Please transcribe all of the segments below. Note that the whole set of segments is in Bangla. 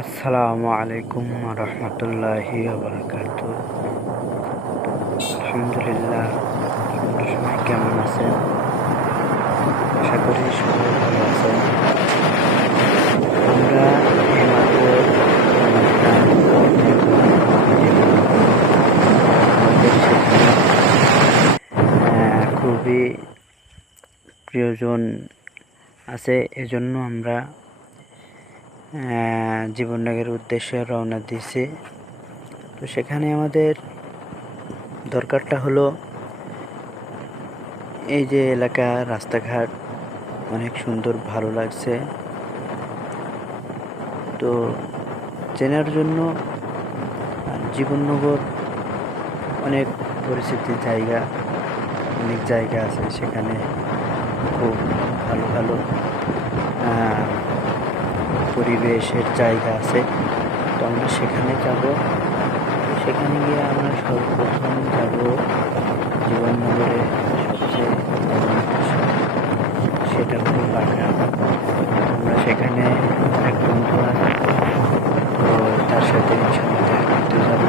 আসসালামু আলাইকুম রহমতুল্লাহি বারাকাতুহু। আলহামদুলিল্লাহ, আপনারা সবাই কেমন আছেন? আশা করি সবাই ভালো আছেন। আমরা এইমাত্র আমাদের সেখানে খুবই প্রিয়জন আছে, এজন্য আমরা জীবননগরের উদ্দেশ্যে রওনা দিয়েছি। তো সেখানে আমাদের দরকারটা হলো এই যে এলাকা, রাস্তাঘাট অনেক সুন্দর, ভালো লাগছে। তো চেনার জন্য জীবননগর অনেক পরিচিতির জায়গা, অনেক জায়গা আছে সেখানে, খুব ভালো ভালো পরিবেশের জায়গা আছে। তো আমরা সেখানে যাব। সেখানে গিয়ে আমরা সর্বপ্রথম যাব জীবননগরে সবচেয়ে সেটা হলো বাগান। আমরা সেখানে এক বন্ধু আছে, তো তার সাথে ইনশাআল্লাহ দেখা করতে যাব।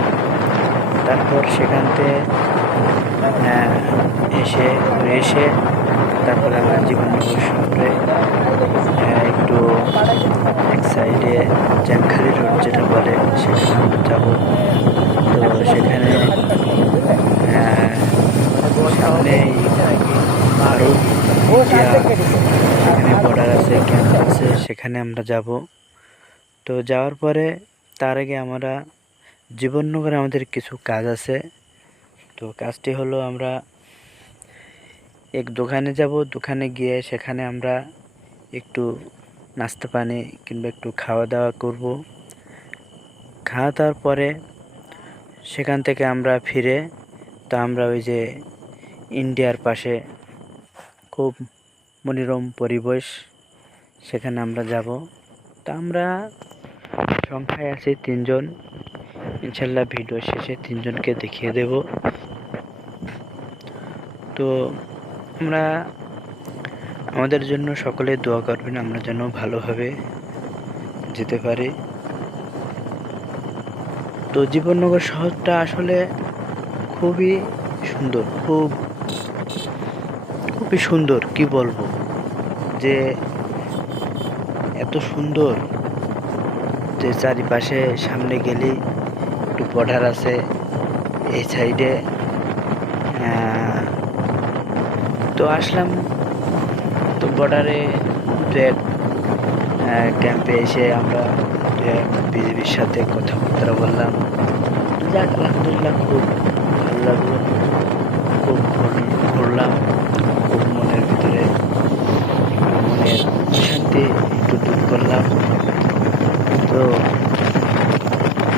তারপর সেখান থেকে এসে তারপরে আমরা জীবননগর শহরে একটু এক সাইডে জ্যামখালি রোড যেটা বলে সেখানে আমরা যাবো। তো সেখানে সামনে ভারত ইন্ডিয়া সেখানে বর্ডার আছে, ক্যাম্প আছে, সেখানে আমরা যাব। তো যাওয়ার পরে তার আগে আমরা জীবননগরে আমাদের কিছু কাজ আছে। তো কাজটি হলো আমরা এক দোকানে যাব। দোকানে গিয়ে সেখানে আমরা একটু নাস্তা পানি কিংবা একটু খাওয়া দাওয়া করব। খাওয়া দাওয়ার পরে সেখান থেকে আমরা ফিরে, তো আমরা ওই যে ইন্ডিয়ার পাশে খুব মনোরম পরিবেশ, সেখানে আমরা যাব। তো আমরা সংখ্যায় আছি 3 জন। ইনশাল্লাহ ভিডিও শেষে 3 জনকে দেখিয়ে দেব। তো আমরা আমাদের জন্য সকলে দোয়া করবেন, আমরা যেন ভালোভাবে যেতে পারি। তো জীবননগর শহরটা আসলে খুবই সুন্দর, খুবই সুন্দর, কি বলবো, যে এত সুন্দর যে চারিপাশে সামনে গেলেই একটু বর্ডার আছে এই সাইডে। তো আসলাম, তো বর্ডারে দু এক ক্যাম্পে এসে আমরা বিজিবির সাথে কথাবার্তা বললাম। যাক, আলহামদুলিল্লাহ, খুব ভালো লাগলো। খুব ঘুরলাম, খুব মনের ভিতরে একটু মনের শান্তি একটু দূর করলাম। তো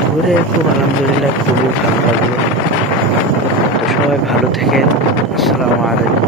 ঘুরে খুব আলহামদুলিল্লাহ, খুবই ভালো লাগলো। তো সবাই ভালো থেকেন। আসসালামু আলাইকুম।